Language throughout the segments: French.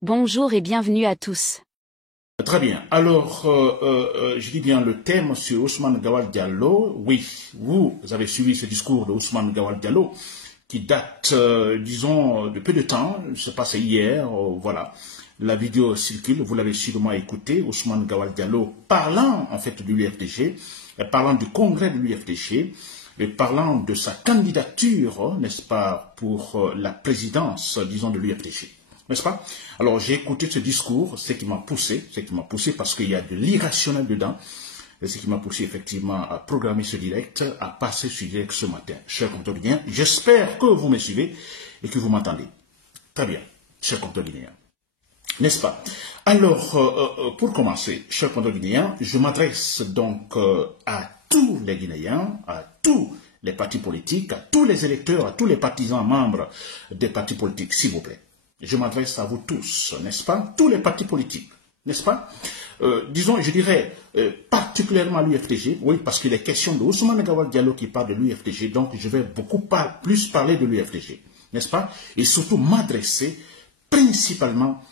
Bonjour et bienvenue à tous. Très bien. Alors, je dis bien le thème sur Ousmane Gawal Diallo. Oui, vous avez suivi ce discours de Ousmane Gawal Diallo qui date, disons, de peu de temps. Je sais pas, c'est hier, voilà. La vidéo circule, vous l'avez sûrement écouté. Ousmane Gawal Diallo parlant, en fait, de l'UFDG, parlant du congrès de l'UFDG, et parlant de sa candidature, n'est-ce pas, pour la présidence, disons, de l'UFDG. N'est-ce pas? Alors j'ai écouté ce discours, ce qui m'a poussé parce qu'il y a de l'irrationnel dedans, et ce qui m'a poussé effectivement à programmer ce direct, à passer ce direct ce matin. Chers compteurs, j'espère que vous me suivez et que vous m'entendez. Très bien, chers compteurs guinéens. N'est-ce pas? Alors, pour commencer, chers compteurs guinéens, je m'adresse donc à tous les Guinéens, à tous les partis politiques, à tous les électeurs, à tous les partisans membres des partis politiques, s'il vous plaît. Je m'adresse à vous tous, n'est-ce pas? Tous les partis politiques, n'est-ce pas? Disons, je dirais particulièrement l'UFDG, oui, parce qu'il est question de Ousmane Gawal Diallo qui parle de l'UFDG, donc je vais beaucoup plus parler de l'UFDG, n'est-ce pas? Et surtout m'adresser principalement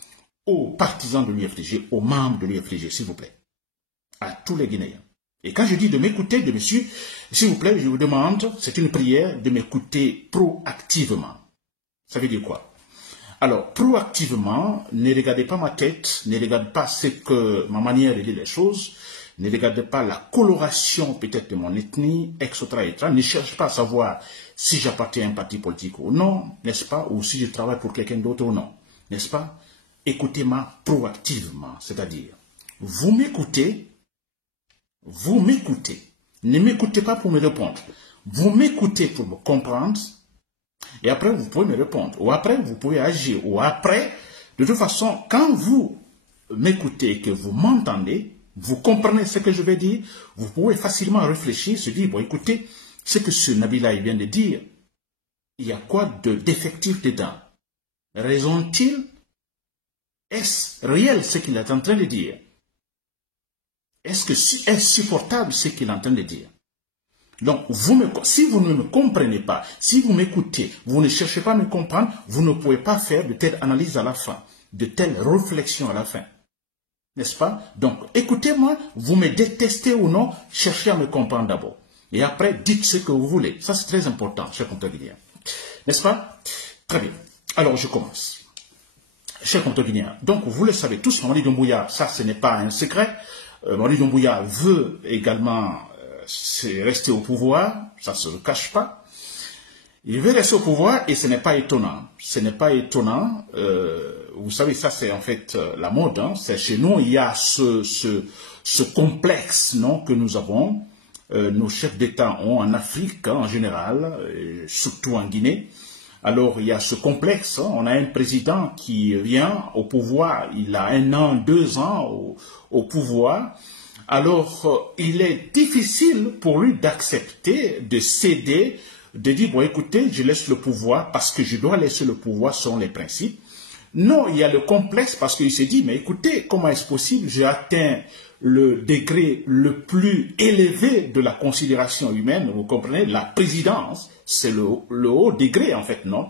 aux partisans de l'UFDG, aux membres de l'UFDG, s'il vous plaît, à tous les Guinéens. Et quand je dis de m'écouter, de me suivre, s'il vous plaît, je vous demande, c'est une prière, de m'écouter proactivement. Ça veut dire quoi? Alors, proactivement, ne regardez pas ma tête, ne regardez pas ma manière de dire les choses, ne regardez pas la coloration peut-être de mon ethnie, etc., etc. Ne cherche pas à savoir si j'appartiens à un parti politique ou non, n'est-ce pas, ou si je travaille pour quelqu'un d'autre ou non, n'est-ce pas? Écoutez-moi proactivement, c'est-à-dire, vous m'écoutez, ne m'écoutez pas pour me répondre, vous m'écoutez pour me comprendre, et après, vous pouvez me répondre. Ou après, vous pouvez agir. Ou après, de toute façon, quand vous m'écoutez et que vous m'entendez, vous comprenez ce que je vais dire, vous pouvez facilement réfléchir, se dire, bon, écoutez, ce que ce Nabila vient de dire, il y a quoi de défectif dedans? Raison-t-il? Est-ce réel ce qu'il est en train de dire? Est-ce supportable ce qu'il est en train de dire? Donc, si vous ne me comprenez pas, si vous m'écoutez, vous ne cherchez pas à me comprendre, vous ne pouvez pas faire de telles analyses à la fin, de telles réflexions à la fin. N'est-ce pas? Donc, écoutez-moi, vous me détestez ou non, cherchez à me comprendre d'abord. Et après, dites ce que vous voulez. Ça, c'est très important, chers compteurs guinéens. N'est-ce pas? Très bien. Alors, je commence. Chers compteurs guinéens, donc, vous le savez tous, Mamadi Doumbouya, ça, ce n'est pas un secret. Mamadi Doumbouya veut également c'est rester au pouvoir, ça ne se le cache pas. Il veut rester au pouvoir et ce n'est pas étonnant. Ce n'est pas étonnant. Vous savez, ça c'est en fait la mode. Hein. C'est chez nous, il y a ce complexe non, que nous avons. Nos chefs d'État ont en Afrique hein, en général, surtout en Guinée. Alors il y a ce complexe. Hein. On a un président qui vient au pouvoir, il a 1 an, 2 ans au pouvoir. Alors, il est difficile pour lui d'accepter, de céder, de dire, bon, écoutez, je laisse le pouvoir parce que je dois laisser le pouvoir selon les principes. Non, il y a le complexe parce qu'il se dit, mais écoutez, comment est-ce possible? J'ai atteint le degré le plus élevé de la considération humaine, vous comprenez? La présidence, c'est le haut degré, en fait, non?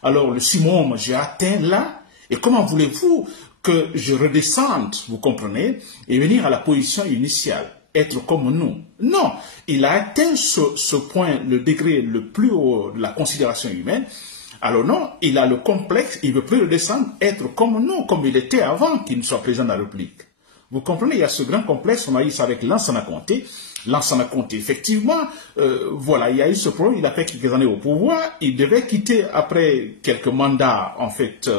Alors, le summum, j'ai atteint là, et comment voulez-vous que je redescende, vous comprenez, et venir à la position initiale, être comme nous. Non, il a atteint ce point, le degré le plus haut de la considération humaine. Alors non, il a le complexe, il veut plus redescendre, être comme nous, comme il était avant qu'il ne soit président de la République. Vous comprenez, il y a ce grand complexe, on a eu ça avec Lansana Conté. Lansana Conté, effectivement, voilà, il y a eu ce problème, il a fait quelques années au pouvoir, il devait quitter après quelques mandats, en fait,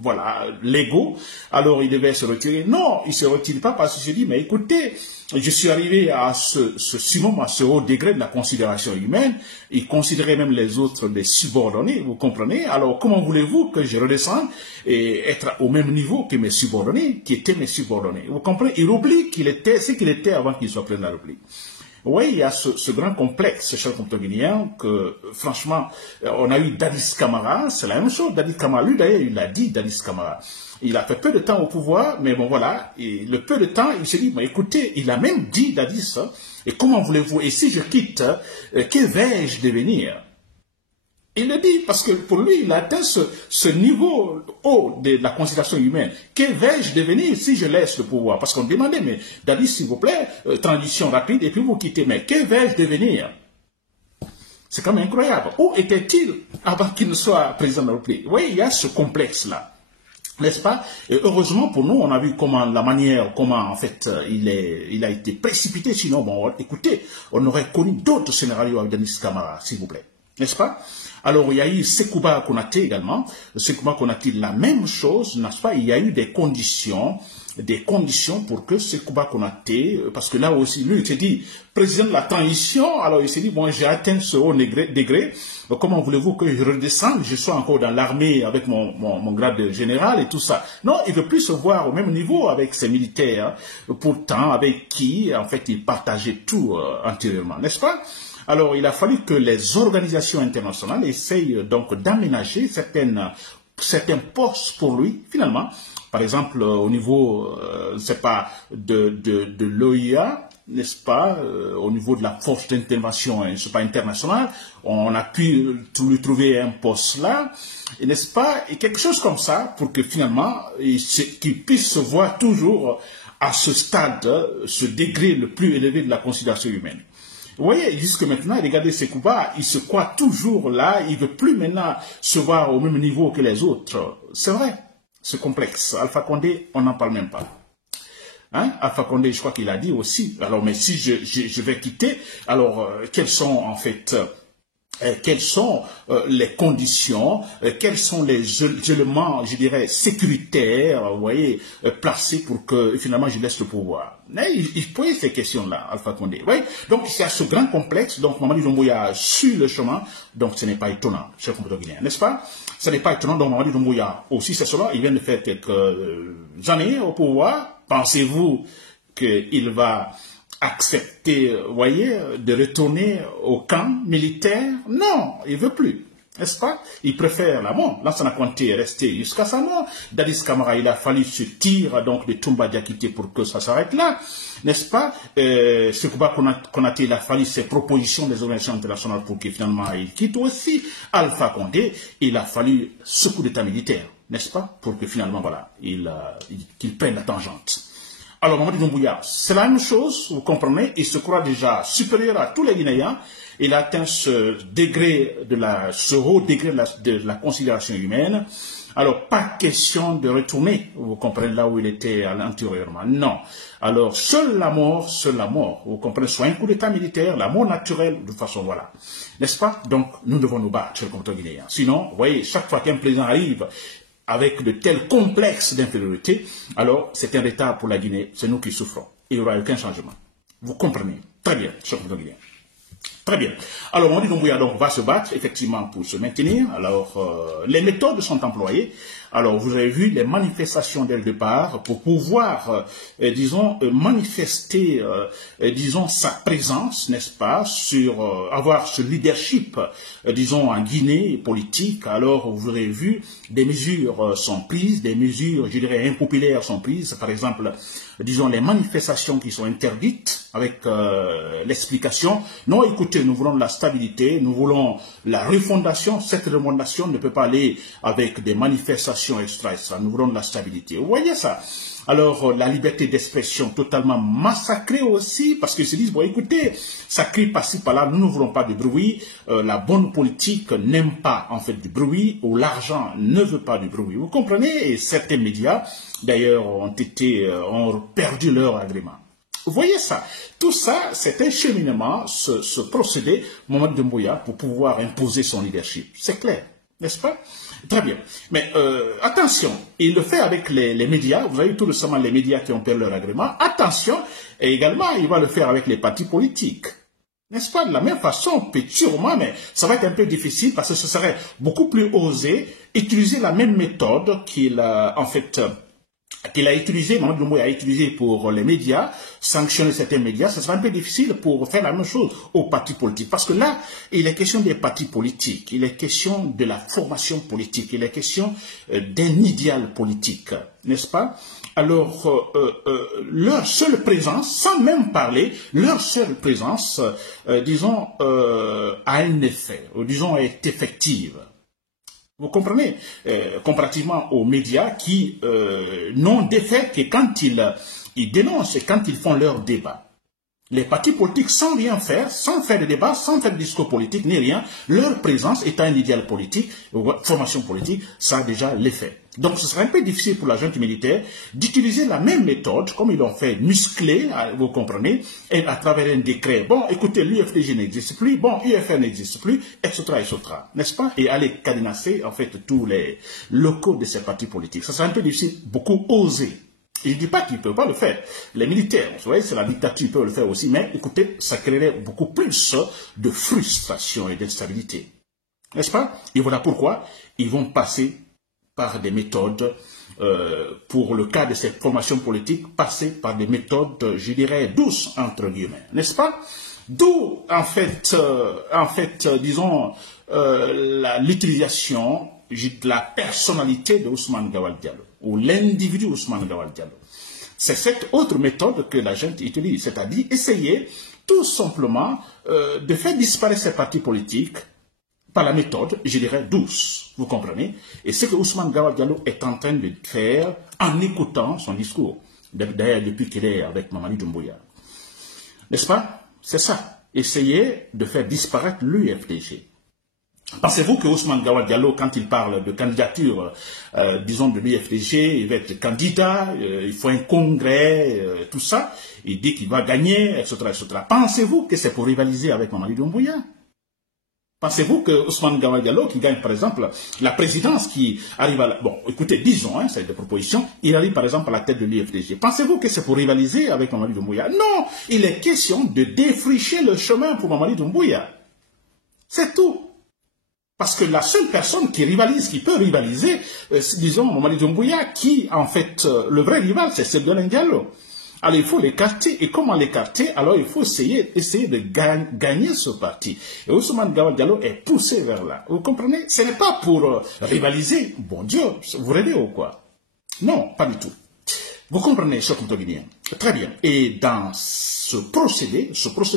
voilà, légaux, alors il devait se retirer. Non, il ne se retire pas parce qu'il se dit, mais écoutez, je suis arrivé à ce summum, à ce haut degré de la considération humaine, il considérait même les autres des subordonnés, vous comprenez? Alors comment voulez-vous que je redescende et être au même niveau que mes subordonnés, qui étaient mes subordonnés? Vous comprenez? Il oublie qu'il était ce qu'il était avant qu'il soit président de la République. Oui, il y a ce grand complexe, chers compteurs guinéens, que franchement, on a eu Dadis Camara, c'est la même chose. Dadis Camara, lui d'ailleurs, il l'a dit, Dadis Camara. Il a fait peu de temps au pouvoir, mais bon voilà, et le peu de temps, il s'est dit, mais écoutez, il a même dit Dadis, hein, et comment voulez-vous, et si je quitte, que vais-je devenir? Il le dit parce que pour lui, il a atteint ce niveau haut de la considération humaine. Que vais-je devenir si je laisse le pouvoir? Parce qu'on demandait, mais Dadi, s'il vous plaît, transition rapide et puis vous quittez. Mais que vais-je devenir? C'est quand même incroyable. Où était-il avant qu'il ne soit président de la République? Vous voyez, il y a ce complexe-là. N'est-ce pas? Et heureusement pour nous, on a vu comment la manière, comment en fait il a été précipité. Sinon, bon, écoutez, on aurait connu d'autres scénarios avec Denis Camara, s'il vous plaît. N'est-ce pas? Alors, il y a eu Sekouba Konaté également. Sekouba Konaté, la même chose, n'est-ce pas? Il y a eu des conditions pour que Sekouba Konaté, parce que là aussi, lui, il s'est dit, président de la transition, alors il s'est dit, bon, j'ai atteint ce haut degré, comment voulez-vous que je redescende, je sois encore dans l'armée avec mon grade de général et tout ça. Non, il ne veut plus se voir au même niveau avec ses militaires, pourtant avec qui, en fait, il partageait tout antérieurement, n'est-ce pas? Alors, il a fallu que les organisations internationales essayent donc d'aménager certains postes pour lui, finalement. Par exemple, au niveau, c'est pas de l'OIA, n'est-ce pas, au niveau de la force d'intervention, c'est pas internationale, on a pu lui trouver un poste là, n'est-ce pas, et quelque chose comme ça, pour que finalement, qu'il puisse se voir toujours à ce stade, ce degré le plus élevé de la considération humaine. Vous voyez, jusque maintenant, regardez Sekouba, il se croit toujours là, il ne veut plus maintenant se voir au même niveau que les autres. C'est vrai, c'est complexe. Alpha Condé, on n'en parle même pas. Hein? Alpha Condé, je crois qu'il a dit aussi, alors mais si je vais quitter, alors quels sont en fait... quelles sont les conditions, quels sont les éléments, je dirais, sécuritaires, vous voyez, placés pour que finalement je laisse le pouvoir. Mais il pose ces questions-là, Alpha Condé. Oui. Donc il y a ce grand complexe, donc Mamadi Doumbouya suit le chemin, donc ce n'est pas étonnant, cher compatriote guinéen, n'est-ce pas? Ce n'est pas étonnant, donc Mamadi Doumbouya aussi, c'est cela, il vient de faire quelques années au pouvoir. Pensez-vous qu'il va accepter, voyez, de retourner au camp militaire? Non, il veut plus, n'est-ce pas? Il préfère la mort. Lansana Conté est resté jusqu'à sa mort. Dadis Camara, il a fallu se tirer donc de Toumba Diakité pour que ça s'arrête là, n'est-ce pas? Sekouba Konaté, il a fallu ses propositions des organisations internationales pour que finalement il quitte aussi. Alpha Condé, il a fallu ce coup d'état militaire, n'est-ce pas? Pour que finalement, voilà, qu'il prenne la tangente. Alors, Mamadi Doumbouya, c'est la même chose, vous comprenez, il se croit déjà supérieur à tous les Guinéens, il a atteint ce haut degré de la considération humaine. Alors, pas question de retourner, vous comprenez, là où il était antérieurement. Non. Alors, seule la mort, vous comprenez, soit un coup d'état militaire, la mort naturelle, de façon, voilà. N'est-ce pas? Donc, nous devons nous battre, chers compatriotes guinéens. Sinon, vous voyez, chaque fois qu'un président arrive, avec de tels complexes d'infériorité, alors c'est un retard pour la Guinée, c'est nous qui souffrons. Il n'y aura aucun changement. Vous comprenez? Très bien, cher Guinéen. Très bien. Alors, Mamadi Doumbouya donc va se battre effectivement pour se maintenir. Alors, les méthodes sont employées. Alors, vous avez vu les manifestations dès le départ pour pouvoir, disons, manifester, disons, sa présence, n'est-ce pas, avoir ce leadership, disons, en Guinée politique. Alors, vous avez vu, des mesures sont prises, des mesures, je dirais, impopulaires sont prises. Par exemple, disons, les manifestations qui sont interdites avec l'explication. Non, écoutez, nous voulons de la stabilité, nous voulons la refondation. Cette refondation ne peut pas aller avec des manifestations extra. Nous voulons de la stabilité. Vous voyez ça? Alors, la liberté d'expression totalement massacrée aussi, parce qu'ils se disent, bon, écoutez, ça crie par-ci, par-là, nous ne voulons pas de bruit, la bonne politique n'aime pas, en fait, du bruit, ou l'argent ne veut pas du bruit. Vous comprenez? Et certains médias, d'ailleurs, ont perdu leur agrément. Vous voyez ça? Tout ça, c'est un cheminement, ce procédé, Mamadi Doumbouya, pour pouvoir imposer son leadership. C'est clair, n'est-ce pas? Très bien. Mais attention, il le fait avec les médias. Vous avez tout récemment les médias qui ont perdu leur agrément. Attention, et également, il va le faire avec les partis politiques. N'est-ce pas? De la même façon, sûrement, mais ça va être un peu difficile parce que ce serait beaucoup plus osé utiliser la même méthode qu'il qu'il a utilisé, Mamadi Doumbouya a utilisé pour les médias, sanctionner certains médias, ce sera un peu difficile pour faire la même chose aux partis politiques. Parce que là, il est question des partis politiques, il est question de la formation politique, il est question d'un idéal politique, n'est-ce pas? Alors, leur seule présence, sans même parler, leur seule présence, disons, a un effet, ou disons, est effective. Vous comprenez, comparativement aux médias qui n'ont d'effet que quand ils dénoncent et quand ils font leur débat. Les partis politiques, sans rien faire, sans faire de débat, sans faire de discours politique, ni rien, leur présence étant un idéal politique, formation politique, ça a déjà l'effet. Donc ce sera un peu difficile pour la junte militaire d'utiliser la même méthode, comme ils l'ont fait, musclée, vous comprenez, et à travers un décret. Bon, écoutez, l'UFDG n'existe plus, bon, UFR n'existe plus, etc., etc., n'est-ce pas? Et aller cadenasser, en fait, tous les locaux de ces partis politiques. Ça sera un peu difficile, beaucoup osé. Il ne dit pas qu'ils ne peuvent pas le faire. Les militaires, vous voyez, c'est la dictature, ils peuvent le faire aussi, mais écoutez, ça créerait beaucoup plus de frustration et d'instabilité. N'est-ce pas? Et voilà pourquoi ils vont passer par des méthodes, pour le cas de cette formation politique, passer par des méthodes, je dirais, douces, entre guillemets. N'est-ce pas? D'où, en fait, disons, l'utilisation de la personnalité de Ousmane Gawal Diallo, ou l'individu Ousmane Gawal Diallo. C'est cette autre méthode que la gente utilise, c'est-à-dire essayer tout simplement de faire disparaître ces partis politiques par la méthode, je dirais, douce, vous comprenez? Et c'est ce que Ousmane Gawal Diallo est en train de faire en écoutant son discours, d'ailleurs depuis qu'il est avec Mamadi Doumbouya. N'est-ce pas? C'est ça, essayer de faire disparaître l'UFDG. Pensez-vous que Ousmane Gawal Diallo, quand il parle de candidature, disons de l'UFDG, il va être candidat, il faut un congrès, tout ça, il dit qu'il va gagner, etc., etc. Pensez-vous que c'est pour rivaliser avec Mamadi Doumbouya? Pensez-vous que Ousmane Gawal Diallo, qui gagne par exemple la présidence, qui arrive à la... Bon, écoutez, disons, c'est des propositions, il arrive par exemple à la tête de l'UFDG. Pensez-vous que c'est pour rivaliser avec Mamadi Doumbouya? Non, il est question de défricher le chemin pour Mamadi Doumbouya. C'est tout. Parce que la seule personne qui rivalise, qui peut rivaliser, disons, Mamadi Doumbouya, qui, en fait, le vrai rival, c'est Seydou Diallo. Alors, il faut l'écarter. Et comment l'écarter? Alors, il faut essayer de gagner ce parti. Et Ousmane Gawal Diallo est poussé vers là. Vous comprenez? Ce n'est pas pour rivaliser. Bon Dieu, vous rêvez ou quoi? Non, pas du tout. Vous comprenez, cher Contoguinien? Très bien. Et dans ce procédé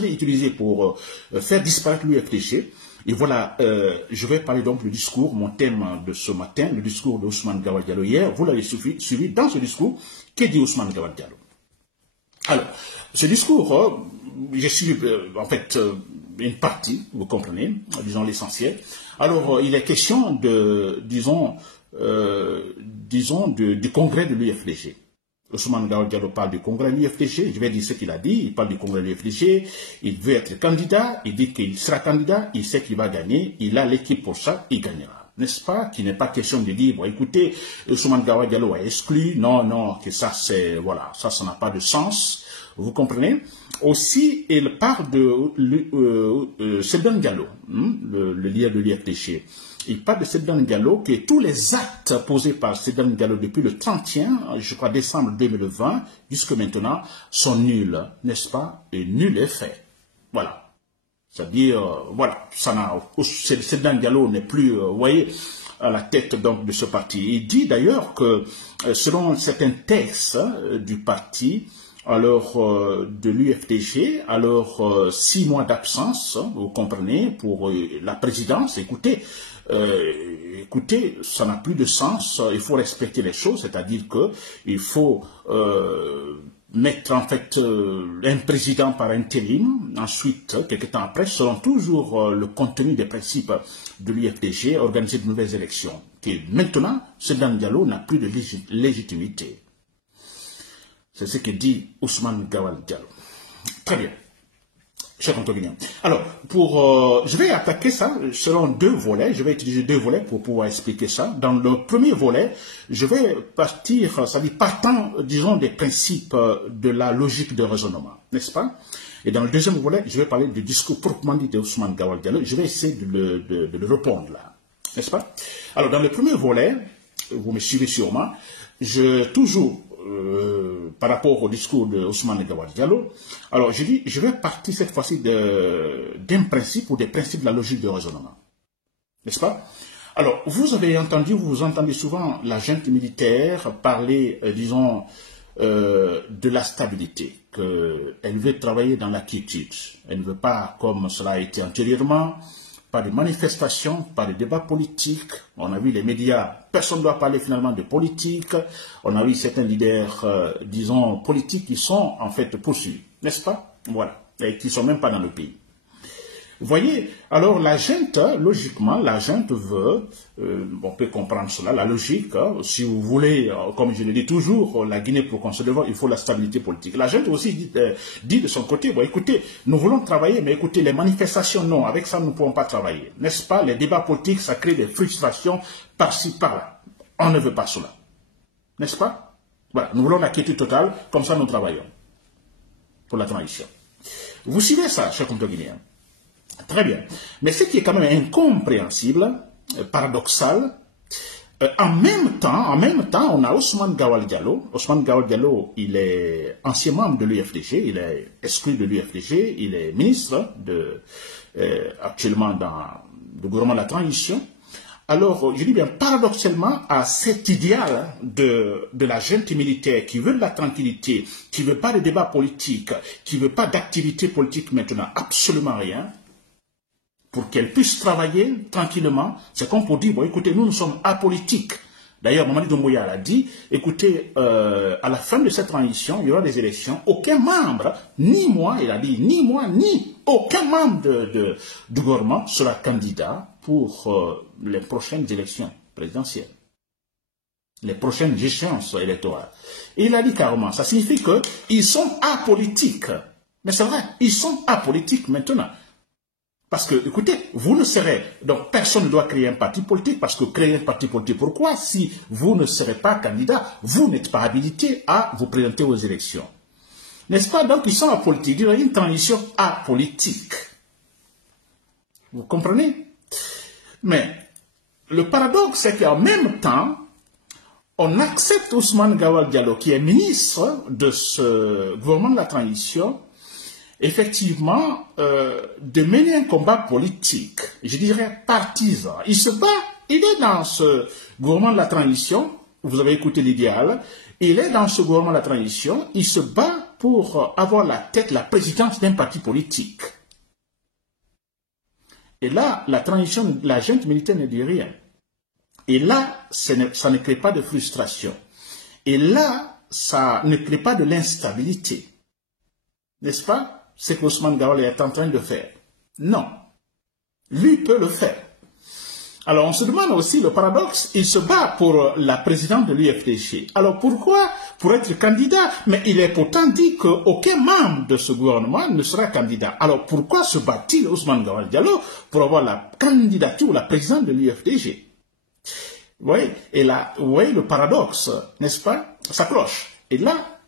utilisé pour faire disparaître l'UFDG, et voilà, je vais parler donc du discours, mon thème de ce matin, le discours de Ousmane Gawal Diallo hier. Vous l'avez suivi dans ce discours. Que dit Ousmane Gawal Diallo? Alors, ce discours, j'ai suivi en fait une partie, vous comprenez, disons l'essentiel. Alors, il est question de, disons, du congrès de l'UFDG. Ousmane Gawal Diallo parle du congrès de l'UFDG, je vais dire ce qu'il a dit, il parle du congrès de l'UFDG, il veut être candidat, il dit qu'il sera candidat, il sait qu'il va gagner, il a l'équipe pour ça, il gagnera. N'est-ce pas? Qu'il n'est pas question de dire, bon, écoutez, Ousmane Gawal Diallo a exclu, non, que ça c'est, voilà, ça n'a pas de sens, vous comprenez? Aussi, il parle de Seydou Diallo, le leader de l'UFDG. Il parle de Seydou Diallo, que tous les actes posés par Seydou Diallo depuis le 31, je crois, décembre 2020, jusque maintenant, sont nuls, n'est-ce pas? Et nul est fait. Voilà. C'est-à-dire, voilà, Seydou Diallo n'est plus, vous voyez, à la tête donc de ce parti. Il dit d'ailleurs que, selon certains textes du parti, alors de l'UFDG, alors 6 mois d'absence, vous comprenez, pour la présidence, écoutez, ça n'a plus de sens, il faut respecter les choses, c'est-à-dire que il faut mettre en fait un président par intérim, ensuite, quelques temps après, selon toujours le contenu des principes de l'UFDG, organiser de nouvelles élections. Et maintenant, Seydou Diallo n'a plus de légitimité. C'est ce que dit Ousmane Gawal Diallo. Très bien. Cher Contoguinien. Alors, je vais attaquer ça selon 2 volets. Je vais utiliser 2 volets pour pouvoir expliquer ça. Dans le premier volet, je vais partir, c'est-à-dire partant, disons, des principes de la logique de raisonnement, n'est-ce pas? Et dans le deuxième volet, je vais parler du discours proprement dit de Ousmane Gawal Diallo. Je vais essayer de le répondre là, n'est-ce pas? Alors, dans le premier volet, vous me suivez sûrement, toujours par rapport au discours de Ousmane Gawal Diallo, alors je dis, je vais partir cette fois-ci d'un principe ou des principes de la logique de raisonnement. N'est-ce pas? Alors, vous avez entendu, vous entendez souvent la junte militaire parler, disons, de la stabilité, qu'elle veut travailler dans la quiétude. Elle ne veut pas, comme cela a été antérieurement, pas de manifestations, pas de débats politiques. On a vu les médias, personne ne doit parler finalement de politique. On a vu certains leaders, disons, politiques qui sont en fait poursuivis, n'est-ce pas? Voilà, et qui ne sont même pas dans le pays. Vous voyez, alors la junte, logiquement, la junte veut, on peut comprendre cela, la logique, si vous voulez, comme je le dis toujours, la Guinée pour qu'on se développe, il faut la stabilité politique. La junte aussi dit de son côté, bon écoutez, nous voulons travailler, mais écoutez, les manifestations, non, avec ça nous ne pouvons pas travailler. N'est-ce pas? Les débats politiques, ça crée des frustrations par-ci, par-là. On ne veut pas cela. N'est-ce pas? Voilà, nous voulons la quiétude totale, comme ça nous travaillons pour la transition. Vous suivez ça, chers compatriotes guinéens? Très bien. Mais ce qui est quand même incompréhensible, paradoxal, en même temps, on a Ousmane Gawal Diallo. Ousmane Gawal Diallo, il est ancien membre de l'UFDG, il est exclu de l'UFDG, il est ministre actuellement dans le gouvernement de la transition. Alors, je dis bien, paradoxalement, à cet idéal de la junte militaire qui veut de la tranquillité, qui ne veut pas de débat politique, qui ne veut pas d'activité politique maintenant, absolument rien, pour qu'elle puisse travailler tranquillement, c'est comme pour dire, bon, écoutez, nous sommes apolitiques. D'ailleurs, Mamadi Doumbouya l'a dit, écoutez, à la fin de cette transition, il y aura des élections, aucun membre, ni moi, il a dit, ni moi, ni aucun membre du gouvernement sera candidat pour les prochaines élections présidentielles, les prochaines échéances électorales. Et il a dit carrément, ça signifie qu'ils sont apolitiques. Mais c'est vrai, ils sont apolitiques maintenant. Parce que, écoutez, vous ne serez, donc personne ne doit créer un parti politique, parce que créer un parti politique, pourquoi? Si vous ne serez pas candidat, vous n'êtes pas habilité à vous présenter aux élections. N'est-ce pas? Donc ils sont apolitiques, il y a une transition apolitique. Vous comprenez? Mais le paradoxe, c'est qu'en même temps, on accepte Ousmane Gawal Diallo, qui est ministre de ce gouvernement de la transition, effectivement, de mener un combat politique, je dirais partisan. Il se bat, il est dans ce gouvernement de la transition, vous avez écouté l'idéal, il est dans ce gouvernement de la transition, il se bat pour avoir la tête, la présidence d'un parti politique. Et là, la transition, la junte militaire ne dit rien. Et là, ça ne crée pas de frustration. Et là, ça ne crée pas de l'instabilité. N'est-ce pas? C'est que Ousmane Gawal est en train de faire. Non. Lui peut le faire. Alors on se demande aussi le paradoxe, il se bat pour la présidente de l'UFDG. Alors pourquoi? Pour être candidat. Mais il est pourtant dit qu'aucun membre de ce gouvernement ne sera candidat. Alors pourquoi se bat-il Ousmane Gawal Diallo pour avoir la candidature ou la présidente de l'UFDG? Vous voyez? Et là, vous voyez le paradoxe, n'est-ce pas? Ça cloche. Et là,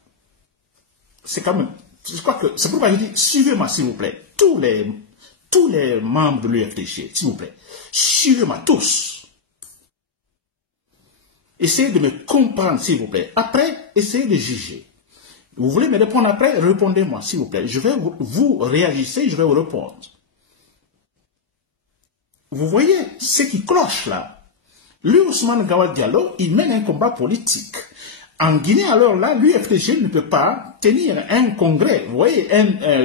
c'est quand même... Je crois que c'est pourquoi je dis, suivez-moi s'il vous plaît, tous les membres de l'UFDG, s'il vous plaît, suivez-moi tous. Essayez de me comprendre s'il vous plaît. Après, essayez de juger. Vous voulez me répondre après, répondez-moi s'il vous plaît. Je vais vous réagissez, je vais vous répondre. Vous voyez ce qui cloche là. Lui, Ousmane Gawal Diallo, il mène un combat politique. En Guinée, alors là, l'UFDG ne peut pas tenir un congrès, vous voyez,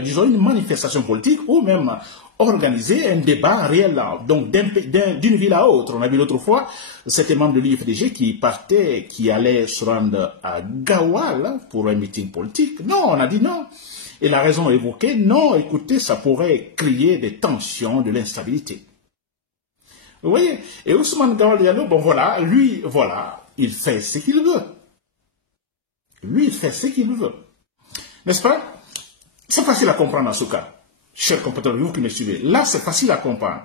disons une manifestation politique ou même organiser un débat réel, donc d'une ville à autre. On a vu l'autre fois, c'était membre de l'UFDG qui allait se rendre à Gawal pour un meeting politique. Non, on a dit non. Et la raison évoquée, non, écoutez, ça pourrait créer des tensions, de l'instabilité. Vous voyez, et Ousmane Gawal Diallo, bon voilà, lui, voilà, il fait ce qu'il veut. Lui, il fait ce qu'il veut. N'est-ce pas? C'est facile à comprendre en ce cas. Chers compatriotes, vous qui me suivez. Là, c'est facile à comprendre.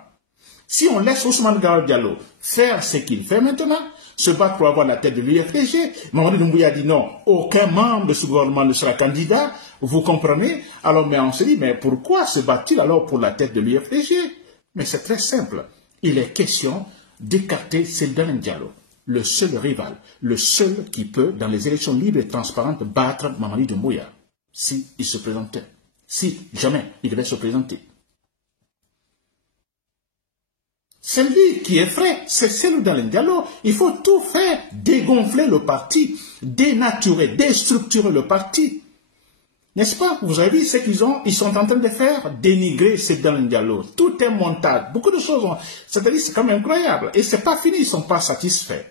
Si on laisse Ousmane Gawal Diallo faire ce qu'il fait maintenant, se battre pour avoir la tête de l'UFDG, Mamadi Doumbouya dit non, aucun membre de ce gouvernement ne sera candidat, vous comprenez? Alors, mais on se dit, mais pourquoi se bat-il alors pour la tête de l'UFDG? Mais c'est très simple. Il est question d'écarter Seydou Diallo. le seul rival, le seul qui peut, dans les élections libres et transparentes, battre Mamadi Doumbouya, s'il se présentait, si jamais il devait se présenter. C'est lui qui est vrai, c'est celui dans le dialogue. Il faut tout faire, dégonfler le parti, dénaturer, déstructurer le parti. N'est-ce pas? Vous avez vu ce qu'ils ont, ils sont en train de faire, dénigrer dans le dialogue. Tout est montage, beaucoup de choses. C'est-à-dire, c'est quand même incroyable. Et c'est pas fini, ils ne sont pas satisfaits.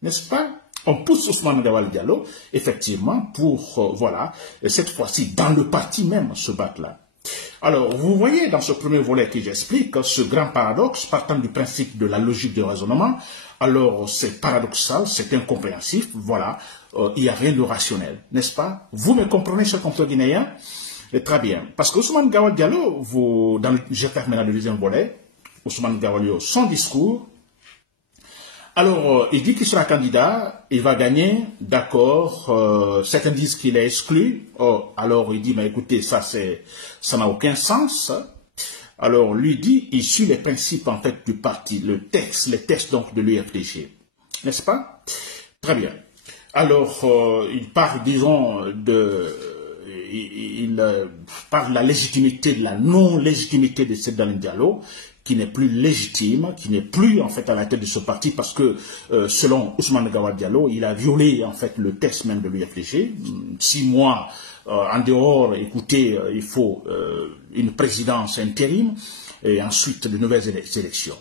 N'est-ce pas? On pousse Ousmane Gawal Diallo, effectivement, pour, voilà, cette fois-ci, dans le parti même, se battre là. Alors, vous voyez dans ce premier volet que j'explique ce grand paradoxe partant du principe de la logique de raisonnement. Alors, c'est paradoxal, c'est incompréhensif, voilà, il n'y a rien de rationnel, n'est-ce pas? Vous me comprenez, chers compatriotes guinéens? Très bien, parce que Ousmane Gawal Diallo, je termine le deuxième volet, Ousmane Gawal Diallo, son discours, alors, il dit qu'il sera candidat, il va gagner, d'accord, certains disent qu'il est exclu, alors il dit, mais écoutez, ça n'a aucun sens. Alors, lui dit, il suit les principes, en fait, du parti, les textes, donc, de l'UFDG. N'est-ce pas? Très bien. Alors, il parle, disons, il parle de la légitimité, de la non-légitimité de Seydou Diallo, qui n'est plus légitime, qui n'est plus en fait à la tête de ce parti parce que selon Ousmane Gawal Diallo, il a violé en fait le texte même de l'UFDG. 6 mois en dehors, écoutez, il faut une présidence intérim et ensuite de nouvelles élections.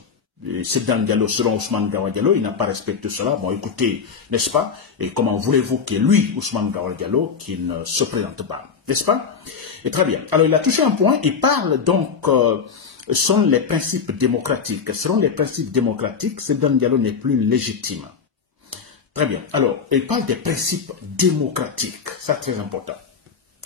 Seydou Diallo, selon Ousmane Gawal Diallo, il n'a pas respecté cela. Bon, écoutez, n'est-ce pas? Et comment voulez-vous que lui, Ousmane Gawal Diallo, qu'il ne se présente pas, n'est-ce pas? Et très bien. Alors, il a touché un point. Il parle donc sont les principes démocratiques. Selon les principes démocratiques, Seydou Diallo n'est plus légitime. Très bien. Alors, il parle des principes démocratiques. Ça, très important.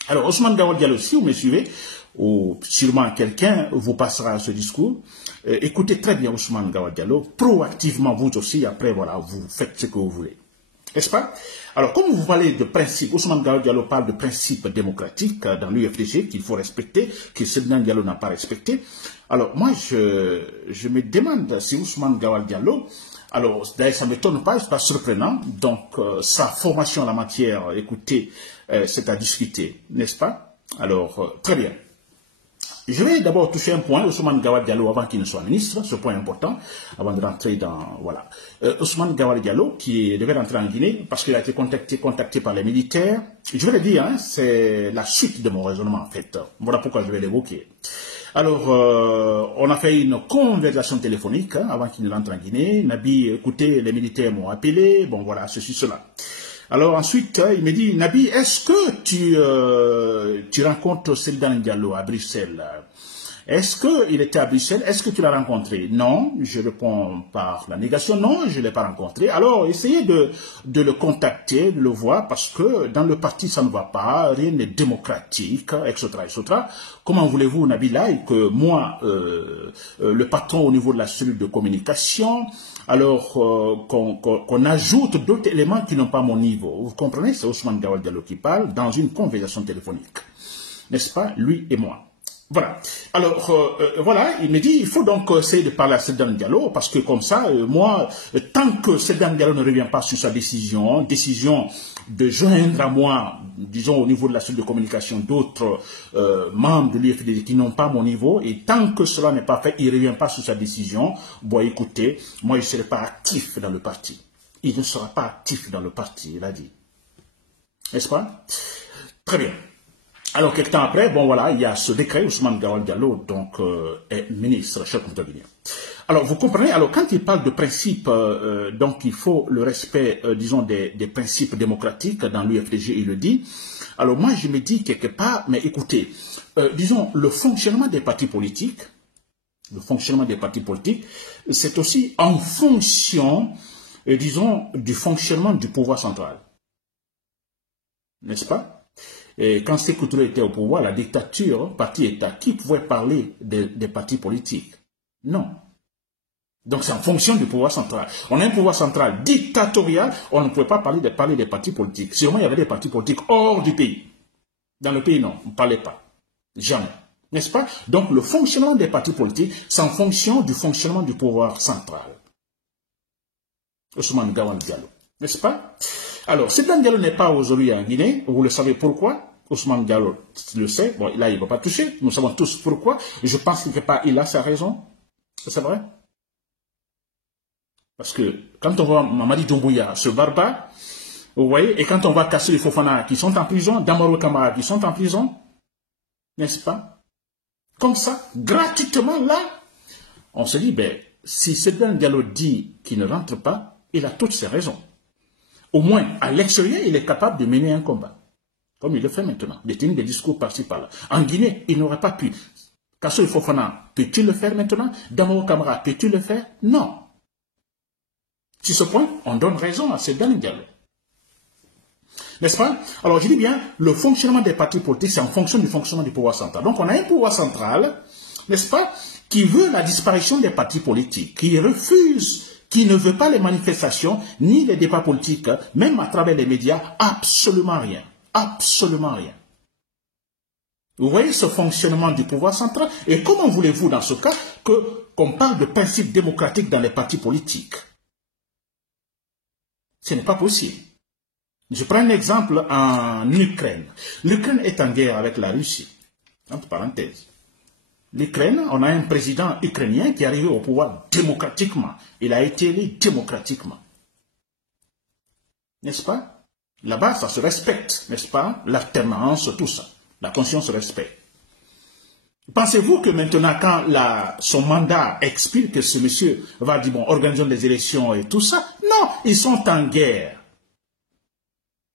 Alors, Ousmane Gawal Diallo, si vous me suivez, ou sûrement quelqu'un vous passera ce discours, écoutez très bien Ousmane Gawal Diallo, proactivement vous aussi, après, voilà, vous faites ce que vous voulez. N'est-ce pas? Alors, comme vous parlez de principes, Ousmane Gawal Diallo parle de principes démocratiques dans l'UFDG qu'il faut respecter, que Seydou Diallo n'a pas respecté. Alors, moi, je me demande si Ousmane Gawal Diallo, alors, d'ailleurs, ça ne m'étonne pas, c'est pas surprenant, donc, sa formation en la matière, écoutez, c'est à discuter, n'est-ce pas? Alors, très bien. Je vais d'abord toucher un point, Ousmane Gawal Diallo, avant qu'il ne soit ministre, ce point important, avant de rentrer dans, voilà. Ousmane Gawal Diallo, qui devait rentrer en Guinée, parce qu'il a été contacté par les militaires. Je vais le dire, hein, c'est la suite de mon raisonnement, en fait. Voilà pourquoi je vais l'évoquer. Alors, on a fait une conversation téléphonique, hein, avant qu'il ne rentre en Guinée. Nabi, écoutez, les militaires m'ont appelé, bon voilà, ceci, cela. Alors ensuite, il me dit, Nabi, est-ce que tu rencontres Seydou Diallo à Bruxelles? Est-ce qu'il était à Bruxelles? Est-ce que tu l'as rencontré? Non, je réponds par la négation, non, je ne l'ai pas rencontré. Alors, essayez de le contacter, de le voir, parce que dans le parti, ça ne va pas, rien n'est démocratique, etc., etc. Comment voulez-vous, Nabila, et que moi, le patron au niveau de la cellule de communication, alors qu'on ajoute d'autres éléments qui n'ont pas mon niveau? Vous comprenez? C'est Ousmane Gawal Diallo qui parle dans une conversation téléphonique. N'est-ce pas? Lui et moi. Voilà. Alors, voilà, il me dit, il faut donc essayer de parler à Seydou Diallo, parce que comme ça, moi, tant que Seydou Diallo ne revient pas sur sa décision de joindre à moi, disons au niveau de la cellule de communication, d'autres membres de l'UFDG qui n'ont pas mon niveau, et tant que cela n'est pas fait, il ne revient pas sur sa décision, bon, écoutez, moi, je ne serai pas actif dans le parti. Il ne sera pas actif dans le parti, il a dit. N'est-ce pas? Très bien. Alors, quelques temps après, bon voilà, il y a ce décret, Ousmane Gawal Diallo, donc, est ministre, chef de Guinée. Alors, vous comprenez, alors, quand il parle de principes, donc, il faut le respect, disons, des principes démocratiques dans l'UFDG, il le dit. Alors, moi, je me dis quelque part, mais écoutez, disons, le fonctionnement des partis politiques, c'est aussi en fonction, disons, du fonctionnement du pouvoir central. N'est-ce pas? Et quand Sékou Touré était au pouvoir, la dictature, parti-État, qui pouvait parler des partis politiques? Non. Donc c'est en fonction du pouvoir central. On a un pouvoir central dictatorial, on ne pouvait pas parler des partis politiques. Sûrement il y avait des partis politiques hors du pays. Dans le pays, non, on ne parlait pas. Jamais. N'est-ce pas? Donc le fonctionnement des partis politiques, c'est en fonction du fonctionnement du pouvoir central. Ousmane Gawal Diallo. N'est-ce pas? Alors, Sedan Diallo n'est pas aujourd'hui en Guinée. Vous le savez pourquoi? Ousmane Diallo le sait. Bon, là, il ne va pas toucher. Nous savons tous pourquoi. Je pense quelque part, il a sa raison. C'est vrai? Parce que quand on voit Mamadi Doumbouya, ce barbare, vous voyez, et quand on voit Kassou et Fofana qui sont en prison, Damaro Kamara qui sont en prison, n'est-ce pas? Comme ça, gratuitement, là, on se dit, ben, si Sedan Diallo dit qu'il ne rentre pas, il a toutes ses raisons. Au moins, à l'extérieur, il est capable de mener un combat. Comme il le fait maintenant, de tenir des discours par-ci par-là. En Guinée, il n'aurait pas pu. Kassou et Fofana, peux-tu le faire maintenant? Damaro Kamara, peux-tu le faire? Non. Sur ce point, on donne raison à Sedan Diallo. N'est-ce pas? Alors, je dis bien, le fonctionnement des partis politiques, c'est en fonction du fonctionnement du pouvoir central. Donc, on a un pouvoir central, n'est-ce pas, qui veut la disparition des partis politiques, qui refuse, qui ne veut pas les manifestations, ni les débats politiques, même à travers les médias, absolument rien. Absolument rien. Vous voyez ce fonctionnement du pouvoir central? Et comment voulez-vous, dans ce cas, qu'on parle de principes démocratiques dans les partis politiques? Ce n'est pas possible. Je prends un exemple en Ukraine. L'Ukraine est en guerre avec la Russie. Entre parenthèses. L'Ukraine, on a un président ukrainien qui est arrivé au pouvoir démocratiquement. Il a été élu démocratiquement. N'est-ce pas? Là-bas, ça se respecte, n'est-ce pas? L'alternance, tout ça. La conscience se respecte. Pensez-vous que maintenant, quand son mandat expire, que ce monsieur va dire, bon, organisons les élections et tout ça? Non, ils sont en guerre.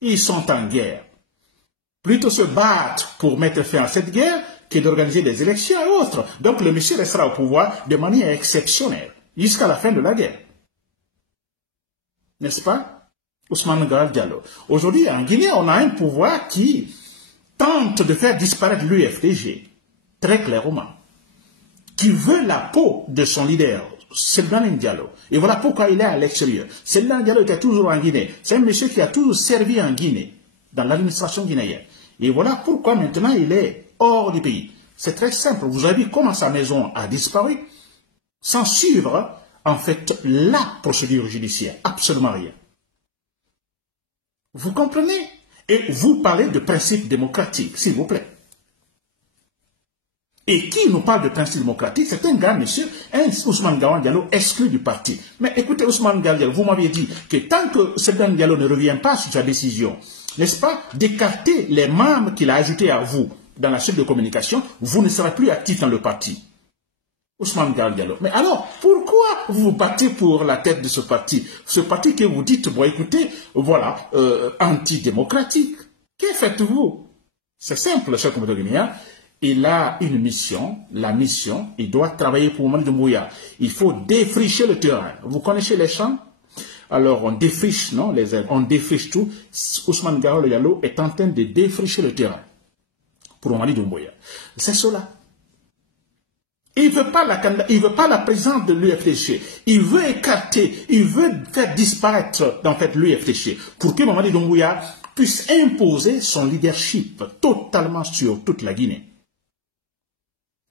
Ils sont en guerre. Plutôt se battre pour mettre fin à cette guerre que d'organiser des élections et autres. Donc le monsieur restera au pouvoir de manière exceptionnelle jusqu'à la fin de la guerre. N'est-ce pas? Ousmane Gawal Diallo. Aujourd'hui, en Guinée, on a un pouvoir qui tente de faire disparaître l'UFDG, très clairement, qui veut la peau de son leader, Sedan Diallo. Et voilà pourquoi il est à l'extérieur. Sedan Diallo était toujours en Guinée. C'est un monsieur qui a toujours servi en Guinée, dans l'administration guinéenne. Et voilà pourquoi maintenant il est hors du pays. C'est très simple. Vous avez vu comment sa maison a disparu sans suivre, en fait, la procédure judiciaire. Absolument rien. Vous comprenez? Et vous parlez de principes démocratiques, s'il vous plaît. Et qui nous parle de principes démocratiques? C'est un gars, monsieur, un Ousmane Gawal Diallo exclu du parti. Mais écoutez, Ousmane Gawal Diallo, vous m'aviez dit que tant que Sedan Diallo ne revient pas sur sa décision, n'est-ce pas, d'écarter les membres qu'il a ajoutés à vous dans la suite de communication, vous ne serez plus actif dans le parti. Ousmane Gawal Diallo. Mais alors, pourquoi vous vous battez pour la tête de ce parti? Ce parti que vous dites, bon écoutez, voilà, antidémocratique. Que faites-vous? C'est simple, cher compatriote guinéen. Il a une mission, la mission, il doit travailler pour Mamadi Doumbouya. Il faut défricher le terrain. Vous connaissez les champs? Alors on défriche, non, les airs, on défriche tout. Ousmane Gawal Diallo est en train de défricher le terrain pour Mamadi Doumbouya. C'est cela. Il ne veut pas la présence de l'UFDG. Il veut écarter, il veut faire disparaître en fait l'UFDG pour que Mamadi Doumbouya puisse imposer son leadership totalement sur toute la Guinée.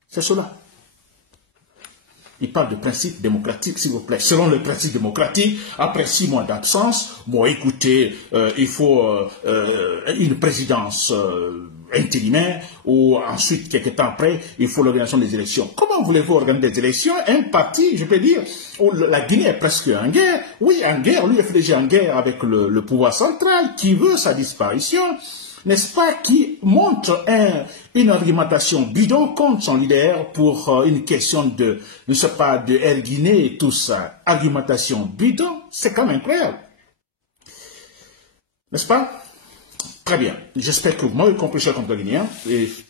C'est cela. Il parle de principe démocratique, s'il vous plaît. Selon le principe démocratique, après 6 mois d'absence, bon, écoutez, il faut une présidence intérimaire, ou ensuite, quelques temps après, il faut l'organisation des élections. Comment voulez-vous organiser des élections? Un parti, je peux dire, où la Guinée est presque en guerre. Oui, en guerre, l'UFDG en guerre avec le pouvoir central, qui veut sa disparition, n'est-ce pas, qui montre une argumentation bidon contre son leader pour une question de, je ne sais pas, de Air Guinée et tout ça. Argumentation bidon, c'est quand même incroyable. N'est-ce pas? Très bien. J'espère que vous m'avez compris, cher compatriote guinéen.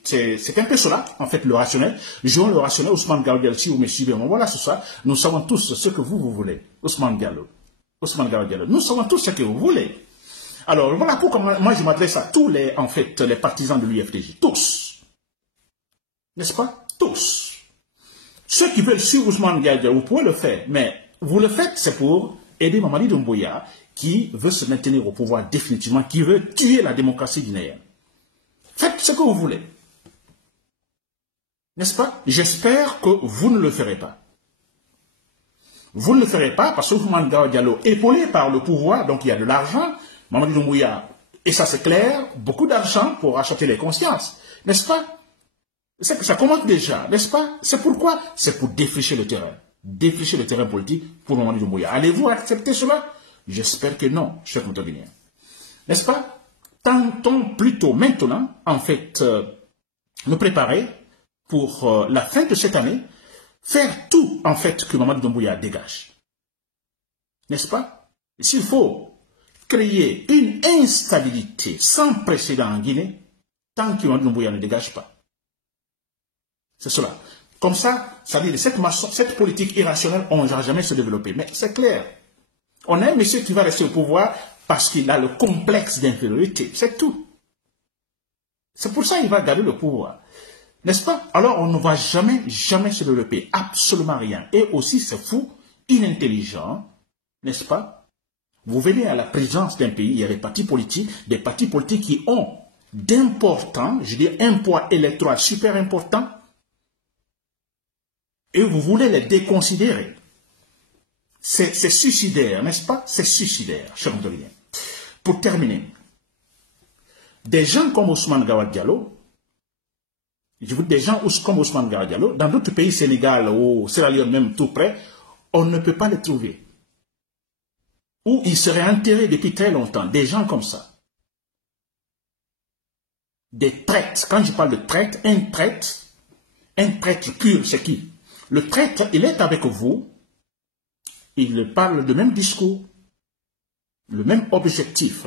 C'est un peu cela, en fait, le rationnel. Jouons le rationnel. Ousmane Gawal Diallo, si vous me suivez, voilà, c'est ça. Nous savons tous ce que vous voulez. Ousmane Diallo. Ousmane Gawal Diallo. Nous savons tous ce que vous voulez. Alors, voilà pourquoi moi je m'adresse à tous les partisans de l'UFDG. Tous. N'est-ce pas? Tous. Ceux qui veulent suivre Ousmane Gawal Diallo, vous pouvez le faire. Mais vous le faites, c'est pour aider Mamadi Doumbouya, qui veut se maintenir au pouvoir définitivement, qui veut tuer la démocratie guinéenne. Faites ce que vous voulez. N'est-ce pas? J'espère que vous ne le ferez pas. Vous ne le ferez pas parce que Ousmane Gao Diallo, épaulé par le pouvoir, donc il y a de l'argent, Mamadi Doumbouya, et ça c'est clair, beaucoup d'argent pour acheter les consciences, n'est-ce pas? Ça commence déjà, n'est-ce pas? C'est pourquoi? C'est pour défricher le terrain politique pour Mamadi Doumbouya. Allez-vous accepter cela? J'espère que non, chers Montagoniens. N'est-ce pas? Tentons plutôt maintenant, en fait, nous préparer pour la fin de cette année, faire tout, en fait, que Mamadi Doumbouya dégage. N'est-ce pas? S'il faut créer une instabilité sans précédent en Guinée, tant que Mamadi Doumbouya ne dégage pas. C'est cela. Comme ça, ça veut dire cette politique irrationnelle, on ne va jamais se développer. Mais c'est clair. On a un monsieur qui va rester au pouvoir parce qu'il a le complexe d'infériorité. C'est tout. C'est pour ça qu'il va garder le pouvoir. N'est-ce pas? Alors on ne va jamais se développer. Absolument rien. Et aussi, c'est fou, inintelligent. N'est-ce pas? Vous venez à la présidence d'un pays, il y a des partis politiques qui ont d'importants, je dis un poids électoral super important, et vous voulez les déconsidérer. C'est suicidaire, n'est-ce pas? C'est suicidaire, chers Montagoniens. Pour terminer, des gens comme Ousmane Gao Diallo, des gens comme Ousmane Gao Diallo, dans d'autres pays, Sénégal ou Sierra Leone même tout près, on ne peut pas les trouver. Ou ils seraient enterrés depuis très longtemps, des gens comme ça. Des traîtres, quand je parle de traître, un traître pur, c'est qui? Le traître, il est avec vous, il parle le même discours, le même objectif.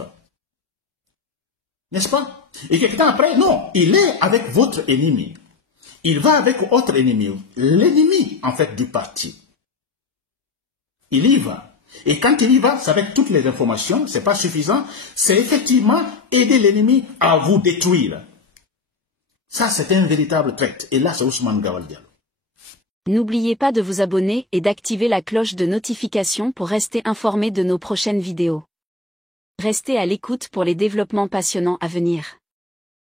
N'est-ce pas? Et quelque temps après, non, il est avec votre ennemi. Il va avec votre ennemi, l'ennemi en fait du parti. Il y va. Et quand il y va, c'est avec toutes les informations, c'est pas suffisant, c'est effectivement aider l'ennemi à vous détruire. Ça, c'est un véritable traître. Et là, c'est Ousmane Gao Diallo. N'oubliez pas de vous abonner et d'activer la cloche de notification pour rester informé de nos prochaines vidéos. Restez à l'écoute pour les développements passionnants à venir.